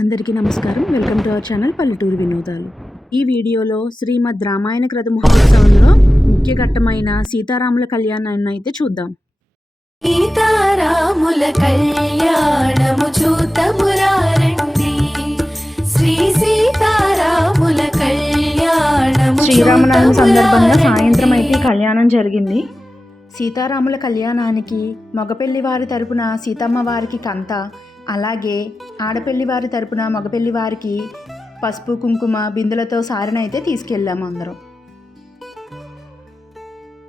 అందరికీ నమస్కారం. Welcome to our channel పల్లెటూరు వినోదాలు. ఈ వీడియోలో శ్రీమద్ రామాయణ క్రత మహోత్సవంలో ముఖ్య ఘట్టమైన సీతారాముల కళ్యాణాన్ని అయితే చూద్దాం. సీతారాముల కళ్యాణము చూతమురారండి. శ్రీ సీతారాముల కళ్యాణము. శ్రీరామనవమి సందర్భంగా సాయంత్రం అయితే కళ్యాణం జరిగింది. సీతారాముల కళ్యాణానికి మగపెళ్లి వారి తరపున సీతమ్మ వారికి కంత, అలాగే ఆడపెళ్లి వారి తరపున మగపెళ్లి వారికి పసుపు కుంకుమ బిందులతో సారెనైతే తీసుకెళ్ళాము అందరం.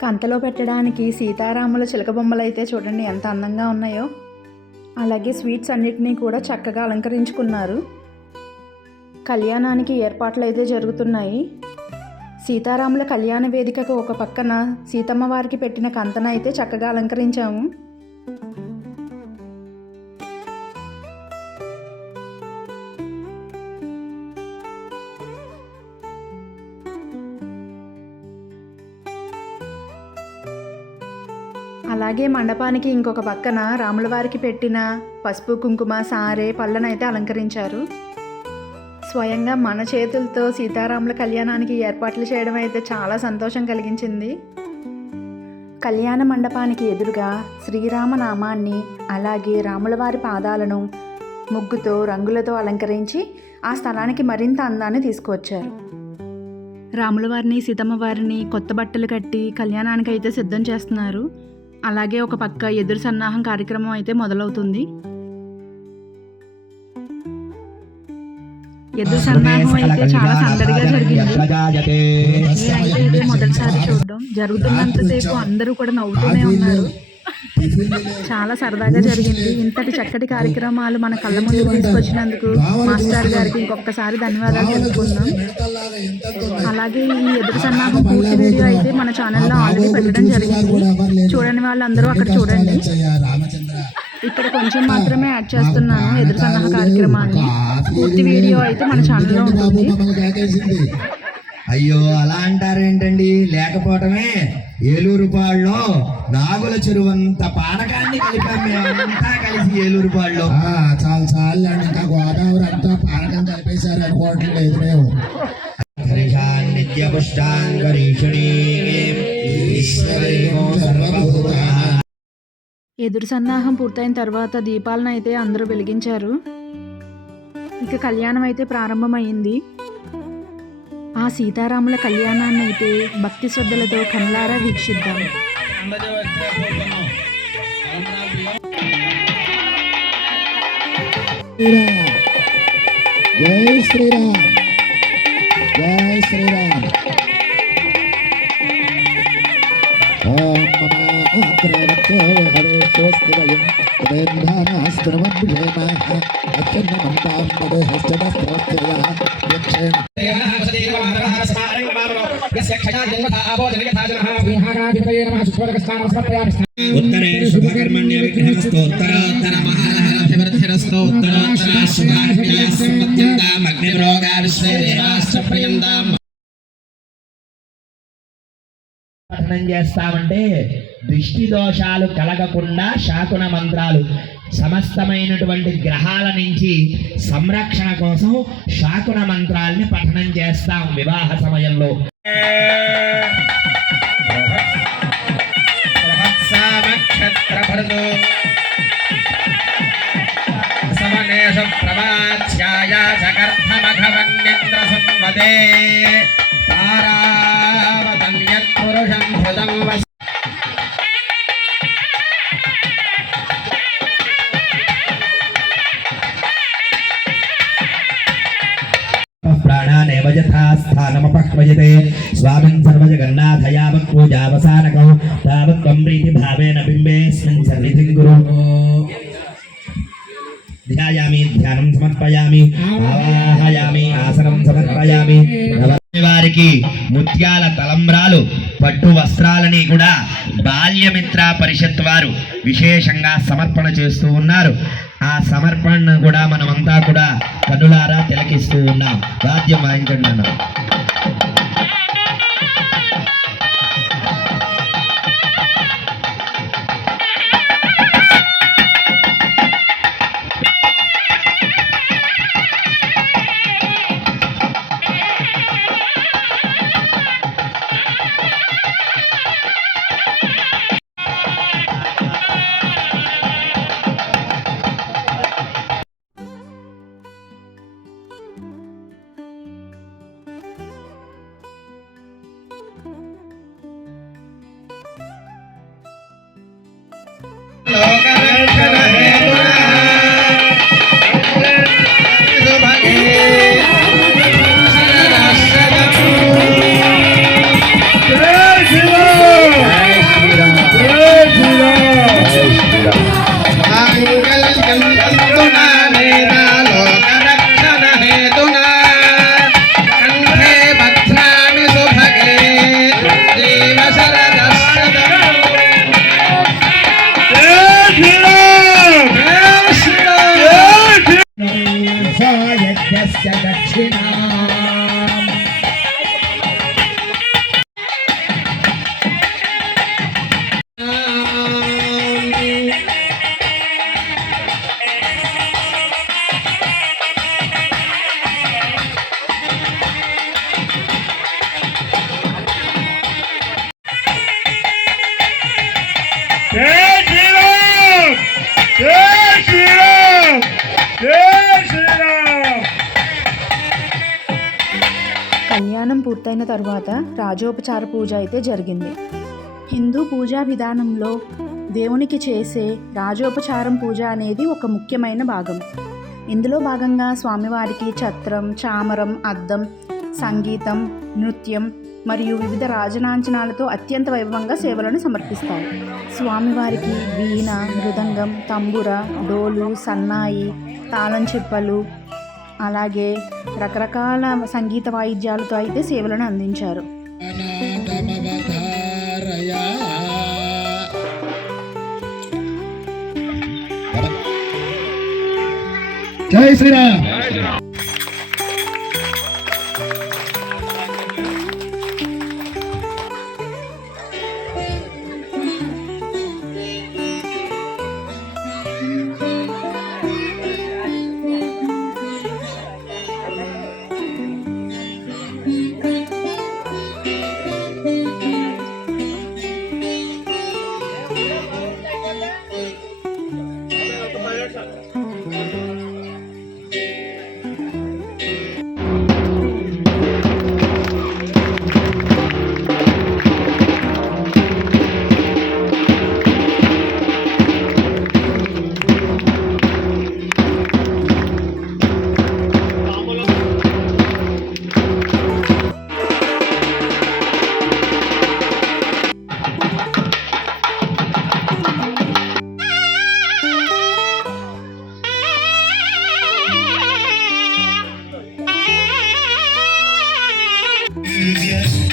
కంతలో పెట్టడానికి సీతారాముల చిలక బొమ్మలు అయితే చూడండి ఎంత అందంగా ఉన్నాయో. అలాగే స్వీట్స్ అన్నిటినీ కూడా చక్కగా అలంకరించుకున్నారు. కళ్యాణానికి ఏర్పాట్లు అయితే జరుగుతున్నాయి. సీతారాముల కళ్యాణ వేదికకు ఒక పక్కన సీతమ్మ వారికి పెట్టిన కంతన అయితే చక్కగా అలంకరించాము. అలాగే మండపానికి ఇంకొక పక్కన రాముల వారికి పెట్టిన పసుపు కుంకుమ సారే పళ్ళనైతే అలంకరించారు. స్వయంగా మన చేతులతో సీతారాముల కళ్యాణానికి ఏర్పాట్లు చేయడం అయితే చాలా సంతోషం కలిగించింది. కళ్యాణ మండపానికి ఎదురుగా శ్రీరామ నామాన్ని అలాగే రాముల వారి పాదాలను ముగ్గుతో రంగులతో అలంకరించి ఆ స్థలానికి మరింత అందాన్ని తీసుకువచ్చారు. రాముల వారిని సీతమ్మ వారిని కొత్త బట్టలు కట్టి కళ్యాణానికి అయితే సిద్ధం చేస్తున్నారు. అలాగే ఒక పక్క ఎదురు సన్నాహం కార్యక్రమం అయితే మొదలవుతుంది. ఎదురు సన్నాహం అయితే చాలా సందడిగా జరిగింది. నేనైతే ఇదే మొదటిసారి చూడడం. జరుగుతున్నంతసేపు అందరూ కూడా నవ్వుతూనే ఉన్నారు. చాలా సరదాగా జరిగింది. ఇంతటి చక్కటి కార్యక్రమాలు మన కళ్ళ ముందు తీసుకొచ్చినందుకు మాస్టర్ గారికి ఇంకొకసారి ధన్యవాదాలు తెలుపుకుందాం. అలాగే ఈ ఎదురు సన్నాహం పూర్తి వీడియో అయితే మన ఛానల్లో ఆల్రెడీ పెట్టడం జరిగింది. చూడని వాళ్ళందరూ అక్కడ చూడండి. ఇక్కడ కొంచెం మాత్రమే యాడ్ చేస్తున్నాను ఎదురు సన్నాహ కార్యక్రమాన్ని. పూర్తి వీడియో అయితే మన ఛానల్లో ఉంటుంది. అయ్యో అలా అంటారేంటండి, లేకపోవటమే ఏలూరుపాడులో నాగుల చెరువంత పానకాన్ని కలిపాం మేమంతా కలిసి ఏలూరుపాడులో. చాలా చాలు అండి, ఇంకా గోదావరి అంతా పానకం కలిపేశారు అనుకోవటం లేదు మేము. ఎదురు సన్నాహం పూర్తయిన తర్వాత దీపాలను అయితే అందరూ వెలిగించారు. ఇక కళ్యాణం అయితే ప్రారంభమైంది. ఆ సీతారాముల కళ్యాణాన్ని అయితే భక్తి శ్రద్ధలతో కళ్ళారా వీక్షిద్దాం. జై శ్రీరామ్, జై శ్రీరామ్. ఓం ఉత్తరే శుభకర్మణ్య విఘ్నమస్తు, ఉత్తరోత్తర మహాలహరభివృద్ధిరస్తు, ఉత్తరోత్తర శుభాభ్యాసం అగ్నిరోగా విశ్వేదేవాశ్చ ప్రియంతాం. పఠనం చేస్తామంటే దృష్టి దోషాలు కలగకుండా శాకున మంత్రాలు సమస్తమైనటువంటి గ్రహాల నుంచి సంరక్షణ కోసం శాకున మంత్రాల్ని పఠనం చేస్తాం వివాహ సమయంలో. ప్రాణానేవ యథాస్థానమపక్వయతే స్వామిన్ సర్వజగన్నాథయావత్ పూజావసానకౌ తావత్ త్వం ప్రీతిభావేన బింబేస్మిన్ సన్నిధిం కురు. ధ్యాయామి, ధ్యానం సమర్పయామి, ఆవాహయామి, ఆసనం సమర్పయామి. వారికి ముత్యాల తలంబ్రాలు పట్టు వస్త్రాలని కూడా బాల్యమిత్ర పరిషత్ వారు విశేషంగా సమర్పణ చేస్తూ ఉన్నారు. ఆ సమర్పణను కూడా మనమంతా కూడా కనులారా తిలకిస్తూ ఉన్నాం. వాద్యం వాయించండి అన్న. యజ్ఞస్య దక్షిణాం. కళ్యాణం పూర్తయిన తర్వాత రాజోపచార పూజ అయితే జరిగింది. హిందూ పూజా విధానంలో దేవునికి చేసే రాజోపచారం పూజ అనేది ఒక ముఖ్యమైన భాగం. ఇందులో భాగంగా స్వామివారికి ఛత్రం, చామరం, అద్దం, సంగీతం, నృత్యం మరియు వివిధ రాజనాంచనాలతో అత్యంత వైభవంగా సేవలను సమర్పిస్తారు. స్వామివారికి వీణ, మృదంగం, తంబుర, డోలు, సన్నాయి, తాళం చెప్పలు, అలాగే రకరకాల సంగీత వాయిద్యాలతో అయితే సేవలను అందించారు. అనాథమవతారయ. జై శ్రీరామ్.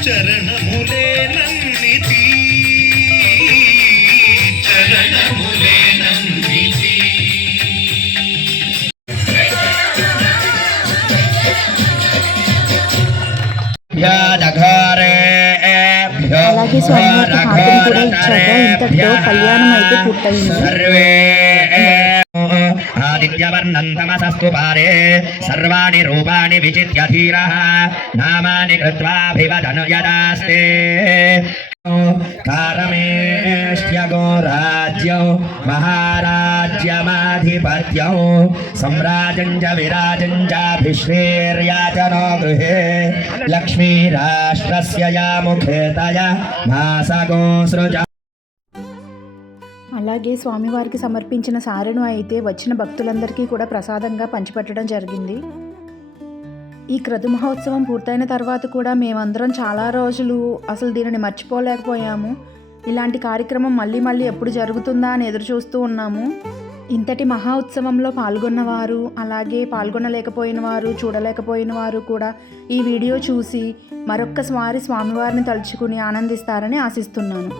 చరణములే నన్నితి, చరణములే నన్నితి. అలాగే స్వామివారికి హారతిని కూడా ఇచ్చాక ఇంతటితో కళ్యాణం అయితే పూర్తయింది. సర్వే ఆదిత్యవర్ణం తమసస్తు పారే సర్వాణి రూపాణి విచిత్య ధీరః నామాని కృత్వాభివదను యదాస్తే కారమేష్యగో రాజ్యం మహారాజ్యమాధిపత్యం సమ్రాజం చ విరాజం చాభిశ్రీర్యాచనో గృహే లక్ష్మీ రాష్ట్రస్య యా ముఖేతయ నాసగో సృజ. అలాగే స్వామివారికి సమర్పించిన సారెను అయితే వచ్చిన భక్తులందరికీ కూడా ప్రసాదంగా పంచిపెట్టడం జరిగింది. ఈ క్రతు మహోత్సవం పూర్తయిన తర్వాత కూడా మేమందరం చాలా రోజులు అసలు దీనిని మర్చిపోలేకపోయాము. ఇలాంటి కార్యక్రమం మళ్ళీ మళ్ళీ ఎప్పుడు జరుగుతుందా అని ఎదురు చూస్తూ ఉన్నాము. ఇంతటి మహా ఉత్సవంలో పాల్గొన్నవారు, అలాగే పాల్గొనలేకపోయిన వారు, చూడలేకపోయిన వారు కూడా ఈ వీడియో చూసి మరొక్కసారి స్వామివారిని తలుచుకుని ఆనందిస్తారని ఆశిస్తున్నాను.